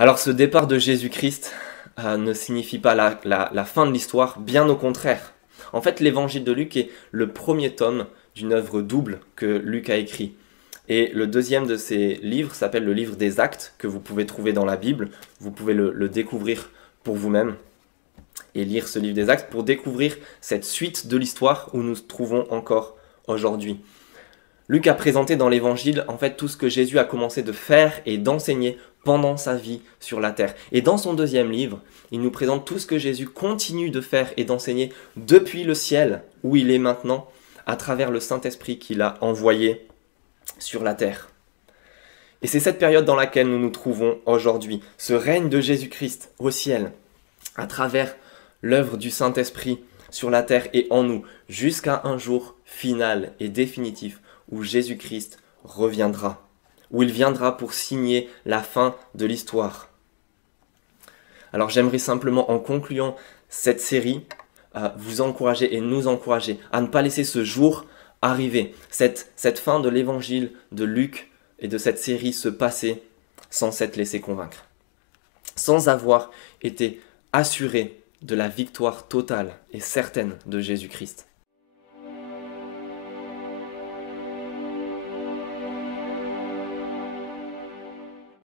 Alors ce départ de Jésus-Christ ne signifie pas la fin de l'histoire, bien au contraire. En fait, l'évangile de Luc est le premier tome d'une œuvre double que Luc a écrit. Et le deuxième de ces livres s'appelle le livre des Actes, que vous pouvez trouver dans la Bible. Vous pouvez le découvrir pour vous-même et lire ce livre des Actes pour découvrir cette suite de l'histoire où nous nous trouvons encore aujourd'hui. Luc a présenté dans l'évangile en fait tout ce que Jésus a commencé de faire et d'enseigner pendant sa vie sur la terre. Et dans son deuxième livre, il nous présente tout ce que Jésus continue de faire et d'enseigner depuis le ciel où il est maintenant à travers le Saint-Esprit qu'il a envoyé sur la terre. Et c'est cette période dans laquelle nous nous trouvons aujourd'hui, ce règne de Jésus-Christ au ciel, à travers l'œuvre du Saint-Esprit sur la terre et en nous, jusqu'à un jour final et définitif où Jésus-Christ reviendra, où il viendra pour signer la fin de l'histoire. Alors j'aimerais simplement, en concluant cette série, vous encourager et nous encourager à ne pas laisser ce jour arriver, cette fin de l'évangile de Luc et de cette série se passer sans s'être laissé convaincre, sans avoir été assuré de la victoire totale et certaine de Jésus-Christ.